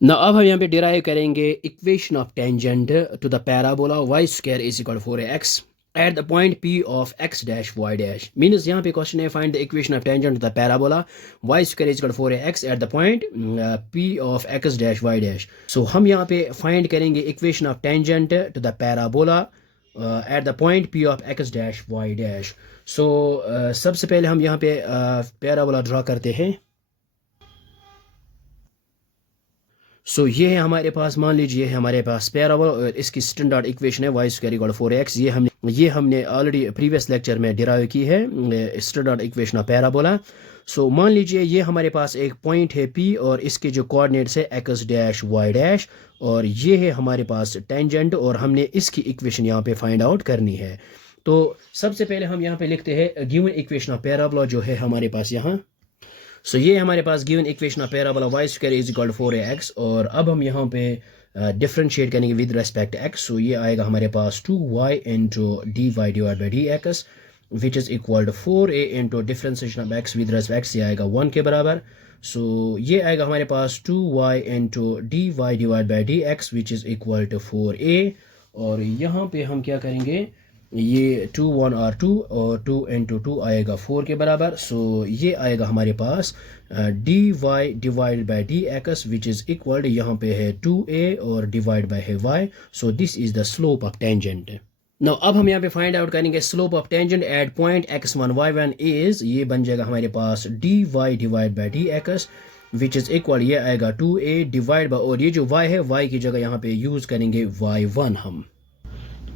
ना अब हम यहाँ पे डिराइव करेंगे equation of tangent to the parabola Y square is equal 4x at the point P of x dash y dash means यहाँ पे क्वेश्चन है find the equation of tangent to the parabola y square is equal to 4x at the point P of x dash y dash so हम यहाँ पे find करेंगे equation of tangent to the parabola at the point P of x dash y dash so सबसे पहले हम यहाँ पे parabola draw करते हैं सो ये है हमारे पास, मान लीजिए हमारे पास पैराबोला और इसकी स्टैंडर्ड इक्वेशन है वाई स्क्वायर इक्वल 4x। ये हमने ऑलरेडी प्रीवियस लेक्चर में डिराइव की है स्टैंडर्ड इक्वेशन ऑफ पैराबोला। सो मान लीजिए ये हमारे पास एक पॉइंट है P और इसके जो कोऑर्डिनेट्स है x डैश y डैश और ये है हमारे पास टेंजेंट और हमने इसकी इक्वेशन यहाँ पे फाइंड आउट करनी है। तो सबसे पहले हम यहाँ पे लिखते हैं गिवन इक्वेशन ऑफ पैराबोला जो है हमारे पास यहाँ। सो ये हमारे पास given equation of parabola Y square is equal 4ax और अब हम यहाँ पे डिफरेंशिएट करेंगे विद रेस्पेक्ट x। सो ये आएगा हमारे पास 2y into dy divide by dx which is equal to 4a into differentiation of x with respect से आएगा 1 के बराबर। सो ये आएगा हमारे पास 2y into dy divide by dx which is equal to 4a और यहाँ पे हम क्या करेंगे, ये 2 1 और 2 और 2 इंटू 2 आएगा 4 के बराबर। सो ये आएगा हमारे पास dy divide by dx which is equal, यहाँ पे है 2a और डिवाइड बाई है y। So this is the slope of tangent. Now अब हम यहाँ पे फाइंड आउट करेंगे slope of tangent at point x1 y1 is, ये बन जाएगा हमारे पास dy divide by dx which is equal, ये आएगा 2a डिवाइड बाई, और ये जो y है y की जगह यहाँ पे यूज़ करेंगे y1 हम।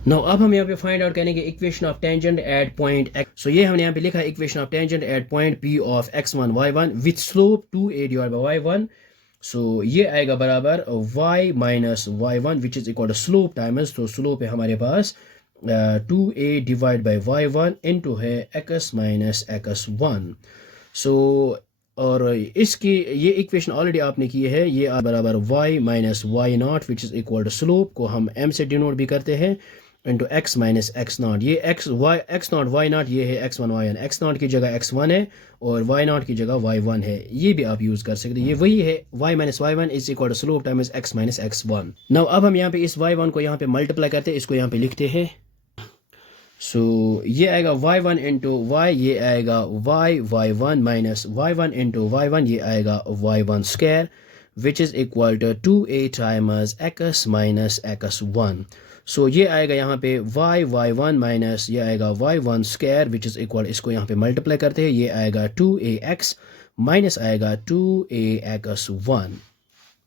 नाउ अब हम यहाँ पे फाइंड आउट करेंगे equation of tangent at point x। So ये हमने यहाँ पे लिखा है equation of tangent at point P of x1 y1 with slope 2a divide by y1। So ये आएगा बराबर y minus y1 which is equal to slope times, तो स्लोप है हमारे पास 2a divide by y1 into है x minus x1। सो और इसकी ये इक्वेशन ऑलरेडी आपने की है, ये बराबर y minus y not which is equal to slope को हम m से डिनोट भी करते हैं into x minus x not, ये एक्स नॉट वाई नॉट, ये है x1 y1, एक्स नॉट की जगह x1 है और y नॉट की जगह y1 है, ये भी आप यूज़ कर सकते हैं। ये वही है y minus y1 is equal to slope times x minus x1। Now अब हम यहाँ पे इस y1 को यहाँ पे मल्टीप्लाई करते हैं, इसको यहाँ पे लिखते हैं। सो ये आएगा y1 इंटू y, ये आएगा y1 minus y1 into y1, ये आएगा y1 square which is equal to 2a times x minus x1। So ये आएगा यहाँ पे y1 माइनस ये आएगा y1 square which is equal, इसको यहाँ पे मल्टीप्लाई करते हैं, ये आएगा 2ax माइनस आएगा 2ax1।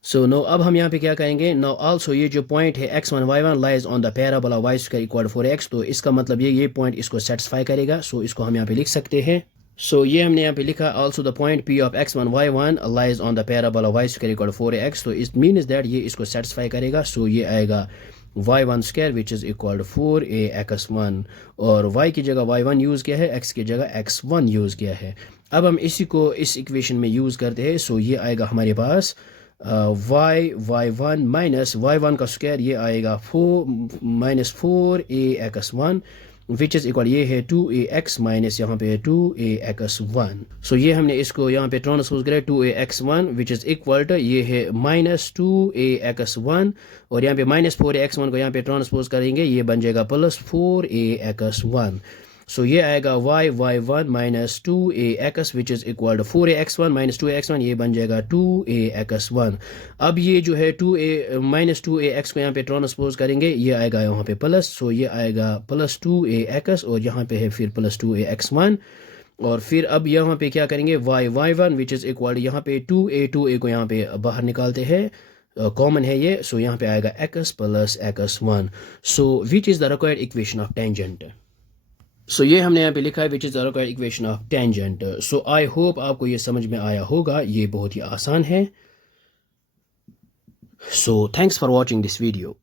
सो नो अब हम यहाँ पे क्या करेंगे, नो आल्सो ये जो पॉइंट है x1 y1 lies on the parabola y square equal 4x, तो इसका मतलब ये पॉइंट इसको सेटिस्फाई करेगा। सो इसको हम यहाँ पे लिख सकते हैं। सो ये हमने यहाँ पे लिखा also the point P of x1 y1 lies on the parabola y square equal 4x, तो इट मीन्स दैट ये इसको सेटिस्फाई करेगा। सो ये आएगा y1 square which is equal to 4ax1 और y की जगह y1 यूज़ किया है, x की जगह x1 यूज़ किया है। अब हम इसी को इस इक्वेशन में यूज़ करते हैं। सो ये आएगा हमारे पास y1 माइनस y1 का स्क्वायर, ये आएगा 4 minus 4ax1 which is equal, ये है 2ax माइनस यहाँ पे 2ax1। सो ये हमने इसको यहाँ पे ट्रांसपोज करा 2ax1 which is equal to, ये है माइनस 2ax1 और यहाँ पे माइनस 4ax1 को यहाँ पे ट्रांसपोज करेंगे, ये बन जाएगा प्लस 4ax1। सो ये आएगा y1 minus 2ax which is equal to 4ax1 minus 2ax1, ये बन जाएगा 2ax1। अब ये जो है 2a माइनस 2ax को यहाँ पे ट्रांसपोज करेंगे, ये आएगा यहाँ पे प्लस, सो ये आएगा प्लस 2ax और यहाँ पे है फिर प्लस 2ax1 और फिर अब यहाँ पे क्या करेंगे y1 विच इज़ इक्वल, यहाँ पे 2a को यहाँ पे बाहर निकालते हैं, कॉमन है ये। सो यहाँ पे आएगा x plus x1। So which is the required equation of tangent. So ये हमने यहाँ पे लिखा है which is the required equation of tangent. So I hope आपको ये समझ में आया होगा, ये बहुत ही आसान है। So thanks for watching this video.